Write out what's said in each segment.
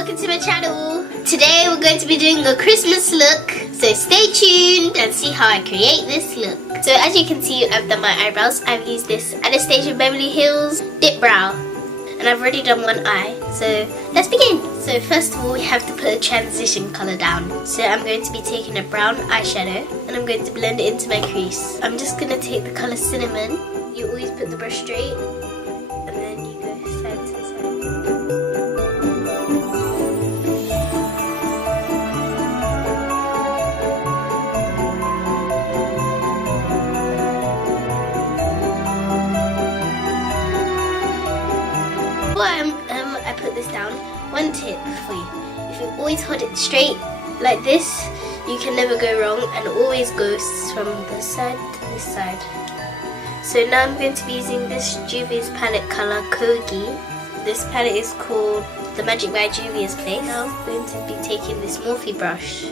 welcome to my channel. Today we're going to be doing a Christmas look, so stay tuned and see how I create this look. So as you can see, I've done my eyebrows. I've used this Anastasia Beverly Hills Dip Brow, and I've already done one eye. So let's begin. So first of all, we have to put a transition colour down. So I'm going to be taking a brown eyeshadow and I'm going to blend it into my crease. I'm just going to take the colour Cinnamon. You always put the brush straight and then you go side to side. I put this down. One tip for you: if you always hold it straight like this, you can never go wrong, and always goes from this side to this side. So now I'm going to be using this Juvia's palette color Kogi. This palette is called The Magic by Juvia's Place. Now I'm going to be taking this Morphe brush.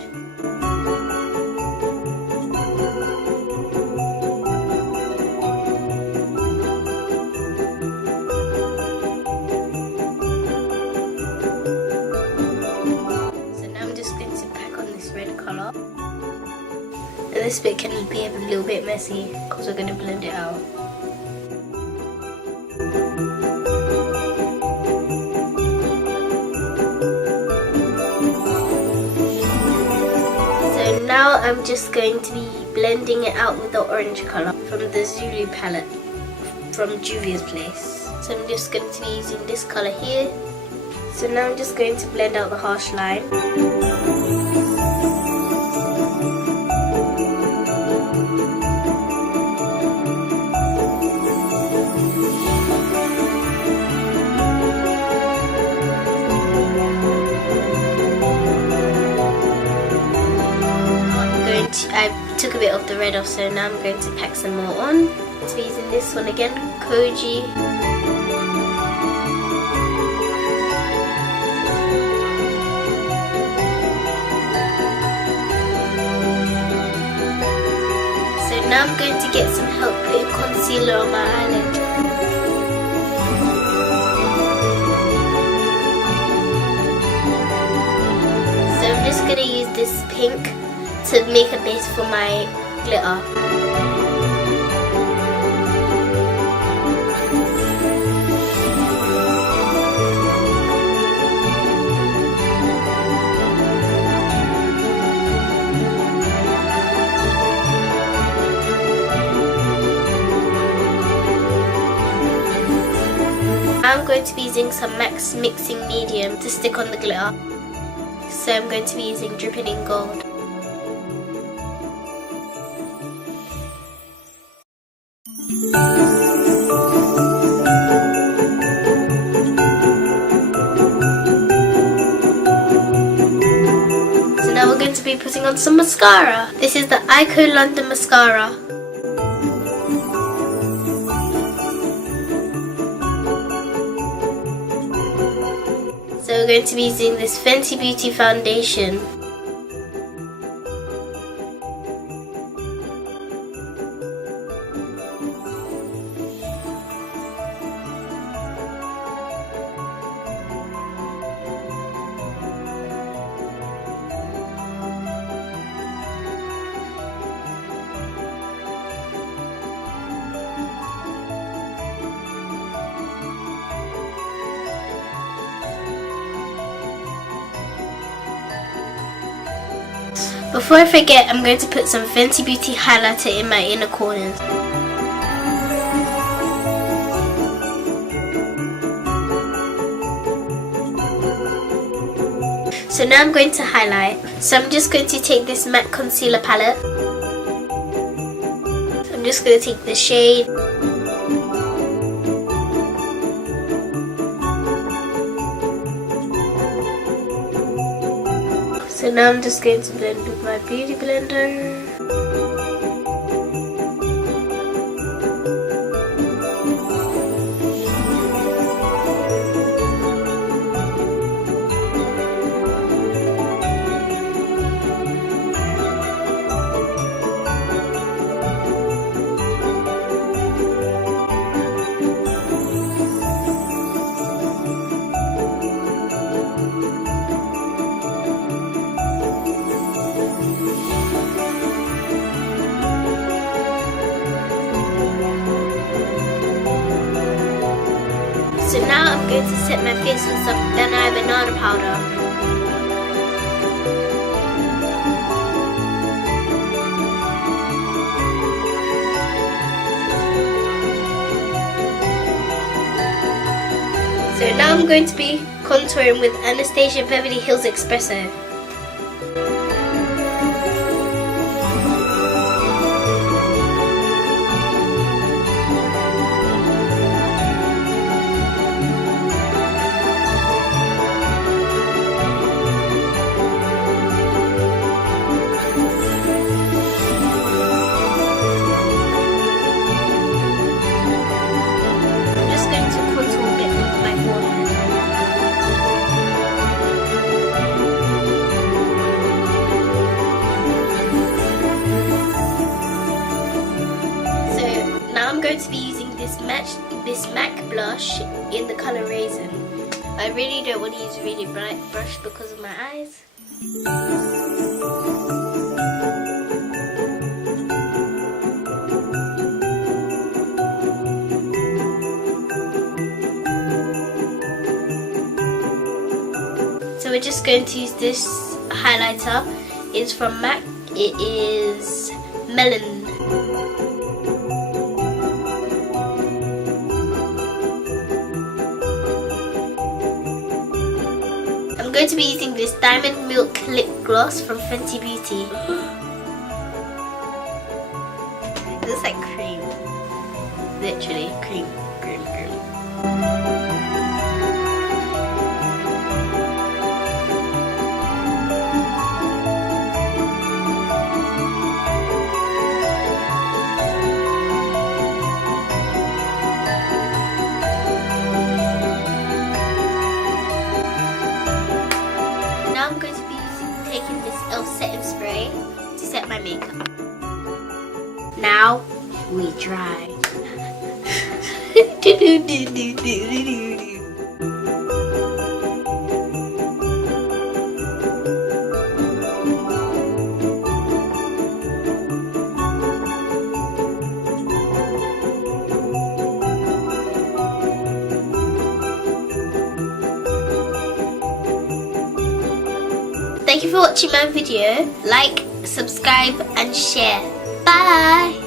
And this bit can be a little bit messy because we're going to blend it out. So now I'm just going to be blending it out with the orange colour from the Zulu palette from Juvia's Place. So I'm just going to be using this colour here. So now I'm just going to blend out the harsh line. I took a bit of the red off, so now I'm going to pack some more on. So using this one again, Kogi. So now I'm going to get some help putting concealer on my eyelid. So I'm just going to use this pink to make a base for my glitter. I'm going to be using some MAC Mixing Medium to stick on the glitter. So I'm going to be using Dripping in Gold. So now we're going to be putting on some mascara. This is the Ico London mascara. So we're going to be using this Fenty Beauty foundation. Before I forget, I'm going to put some Fenty Beauty highlighter in my inner corners. So now I'm going to highlight. So I'm just going to take this matte concealer palette. So I'm just going to take the shade. So now I'm just going to blend with my beauty blender. going to set my face with some Danai banana powder. So now I'm going to be contouring with Anastasia Beverly Hills Espresso. I'm going to be using this MAC blush in the colour Raisin. I really don't want to use a really bright brush because of my eyes. So we're just going to use this highlighter. It's from MAC. It is Melon. I'm going to be using this Diamond Milk Lip Gloss from Fenty Beauty. It looks like cream. Literally, cream. I'm going to be taking this e.l.f. setting spray to set my makeup. Now we dry. Thank you for watching my video. Like, subscribe and share. Bye!